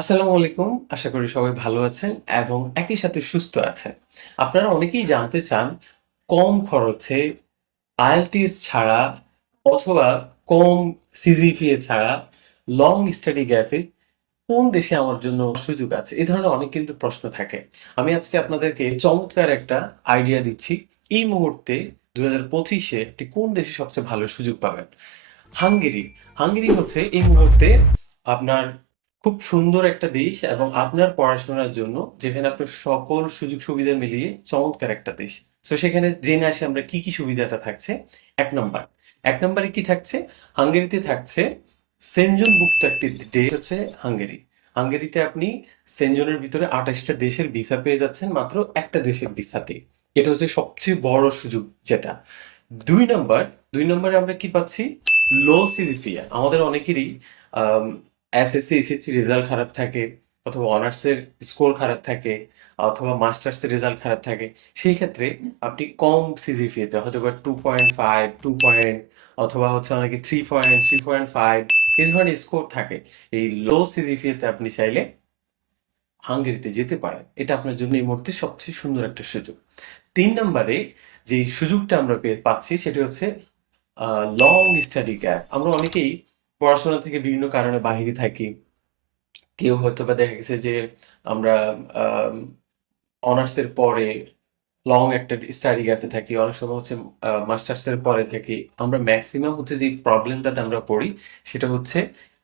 আসসালামু আলাইকুম। আশা করি সবাই ভালো আছেন এবং একই সাথে সুস্থ আছেন। আপনারা অনেকেই জানতে চান কম খরচে IELTS ছাড়া অথবা কম CGPA ছাড়া লং স্টাডি গ্যাপে কোন দেশে আমার জন্য সুযোগ আছে? এ ধরনের অনেক কিন্তু প্রশ্ন থাকে। আমি আজকে আপনাদেরকে চমৎকার একটা আইডিয়া দিচ্ছি। এই মুহূর্তে ২০২৫ এ আপনি কোন দেশে সবচেয়ে ভালো সুযোগ পাবেন? হাঙ্গেরি। হাঙ্গেরি হচ্ছে এই মুহূর্তে আপনার খুব সুন্দর একটা দেশ এবং আপনার পড়াশোনার জন্য যেখানে আপনার সকল সুযোগ সুবিধা মিলিয়ে চমৎকার একটা দেশ। সো সেখানে জেনে আসি আমরা কি সুবিধাটা থাকছে। ১ নাম্বার। ১ নাম্বারে কি থাকছে? হাঙ্গেরিতে থাকছে সেনজেনভুক্ত একটি দেশ হচ্ছে হাঙ্গেরি। হাঙ্গেরিতে আপনি সেনজেনের ভিতরে ২৮ টা দেশের ভিসা পেয়ে যাচ্ছেন মাত্র একটা দেশের ভিসাতে। এটা হচ্ছে সবচেয়ে বড় সুযোগ যেটা। ২ নাম্বার, ২ নম্বরে আমরা কি পাচ্ছি? লো সিজিপিএ। আমাদের অনেকেরই আম এসএসসি, এসএসসি রেজাল্ট খারাপ থাকে অথবা অনার্সের স্কোর খারাপ থাকে অথবা মাস্টার্সের রেজাল্ট খারাপ থাকে। সেই ক্ষেত্রে আপনি কম সিজিপিএতে হয়তোবা 2.5, 2 পয়েন্ট অথবা হচ্ছে অনেকে 3 পয়েন্ট, 3.5 এই ধরনের স্কোর থাকে। এই লো সিজিপিএতে আপনি চাইলে হাঙ্গেরিতে যেতে পারেন। এটা আপনার জন্য এই মুহূর্তে সবচেয়ে সুন্দর একটা সুযোগ। ৩ নাম্বারে যেই সুযোগটা আমরা পাচ্ছি সেটা হচ্ছে লং স্টাডি গ্যাপ। আমরা অনেকেই পড়াশোনা থেকে বিভিন্ন কারণে বাহিরে থাকি। কেউ হয়তোবা দেখা গেছে যে আমরা আম অনার্সের পরে লং একটা স্টাডি গ্যাপে থাকি। অনেক সময় হচ্ছে মাস্টার্সের পরে থাকি। আমরা মেক্সিমাম হচ্ছে যে প্রবলেমটাতে আমরা পড়ি সেটা হচ্ছে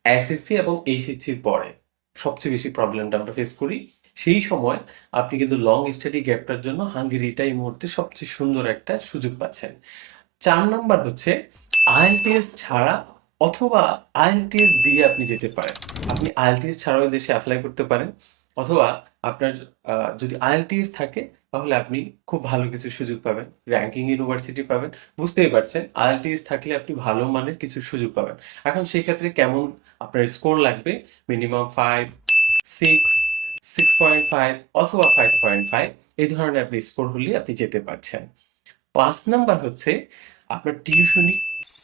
এসএসসি এবং এইচএসসির পরে। সবচেয়ে বেশি প্রবলেমটা আমরা ফেস করি। সেই সময় আপনি কিন্তু লং স্টাডি গ্যাপটার জন্য হাঙ্গেরিটা এই মুহূর্তে সবচেয়ে সুন্দর একটা সুযোগ পাচ্ছেন। ৪ নাম্বার হচ্ছে IELTS ছাড়া অথবা IELTS দিয়ে আপনি যেতে পারেন। আপনি IELTS ছাড়াও এই দেশে এপ্লাই করতে পারেন অথবা আপনার যদি IELTS থাকে তাহলে আপনি খুব ভালো কিছু সুযোগ পাবেন। র‍্যাংকিং ইউনিভার্সিটি পাবেন। বুঝতেই পারছেন IELTS থাকলে আপনি ভালো মানের কিছু সুযোগ পাবেন। এখন সেই ক্ষেত্রে কেমন আপনার স্কোর লাগবে? মিনিমাম 5, 6, 6.5 অথবা 5.5 এই ধরনের আপনি স্কোর হলেই আপনি যেতে পারছেন। ৫ নাম্বার হচ্ছে আপনার টিউশনি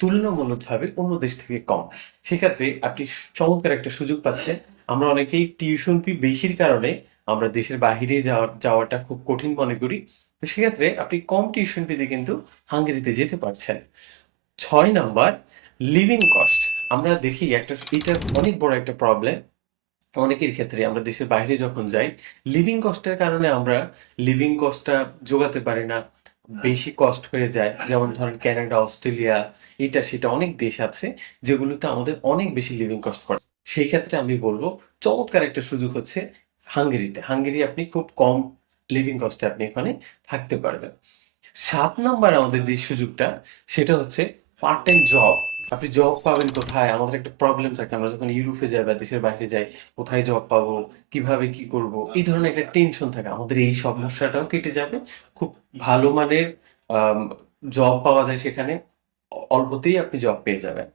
তুলনামূলকভাবে অন্য দেশ থেকে কম। সেক্ষেত্রে আপনি চমৎকার একটা সুযোগ পাচ্ছেন। আমরা অনেকেই টিউশন ফি বেশির কারণে আমরা দেশের বাহিরে যাওয়াটা খুব কঠিন মনে করি। তো সেক্ষেত্রে আপনি কম টিউশন ফিতে কিন্তু হাঙ্গেরিতে যেতে পারছেন। ৬ নাম্বার লিভিং কস্ট। আমরা দেখি এটা অনেক বড় একটা প্রবলেম। অনেকের ক্ষেত্রে আমরা দেশের বাইরে যখন যাই, লিভিং কস্টের কারণে আমরা লিভিং কস্টটা জোগাতে পারি না। বেশি কস্ট হয়ে যায়। যেমন ধরেন কানাডা, অস্ট্রেলিয়া এটা সেটা অনেক দেশ আছে যেগুলোতে আমাদের অনেক বেশি লিভিং কস্ট পড়ে। সেই ক্ষেত্রে আমি বলব চমৎকার একটা সুযোগ হচ্ছে হাঙ্গেরিতে। হাঙ্গেরি আপনি খুব কম লিভিং কস্টে আপনি এখানে থাকতে পারবেন। ৭ নাম্বার আমাদের যে সুযোগটা সেটা হচ্ছে পার্ট টাইম জব। আপনি জব পাবেন কোথায়? আমাদের একটা প্রবলেম থাকে। আমরা যখন ইউরোপে যাই বা দেশের বাইরে যাই, কোথায় জব পাবো? কিভাবে কি করব? এই ধরনের একটা টেনশন থাকে। আমাদের এই সমস্যাটাও কেটে যাবে। খুব ভালো মানের আম জব পাওয়া যায় সেখানে। অল্পতেই আপনি জব পেয়ে যাবেন।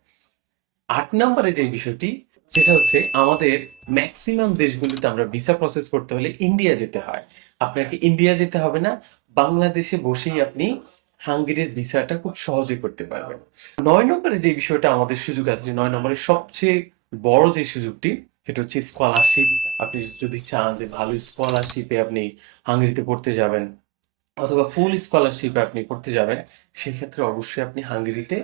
৮ নাম্বারে যে বিষয়টি সেটা হচ্ছে আমাদের মেক্সিমাম দেশগুলোতে আমরা ভিসা প্রসেস করতে হলে ইন্ডিয়া যেতে হয়। আপনাকে ইন্ডিয়া যেতে হবে না। বাংলাদেশে বসেই আপনি হাঙ্গেরির ভিসাটা খুব সহজে করতে পারবেন। ৯ নম্বরে যে বিষয়টা আমাদের সুযোগ আছে, ৯ নম্বরের সবচেয়ে বড় যে সুযোগটি সেটা হচ্ছে স্কলারশিপ। আপনি যদি চান যে ভালো স্কলারশিপে আপনি হাঙ্গেরিতে পড়তে যাবেন অথবা ফুল স্কলারশিপে আপনি পড়তে যাবেন, সেক্ষেত্রে অবশ্যই আপনি হাঙ্গেরিতে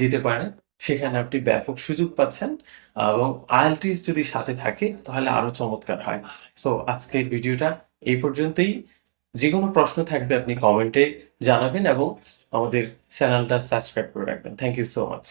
যেতে পারেন। সেখানে আপনি ব্যাপক সুযোগ পাচ্ছেন এবং IELTS যদি সাথে থাকে তাহলে আরো চমৎকার হয়। সো আজকের ভিডিওটা এই পর্যন্তই। যেকোনো প্রশ্ন থাকবে আপনি কমেন্টে জানাবেন এবং আমাদের চ্যানেলটা সাবস্ক্রাইব করে রাখবেন। Thank you so much.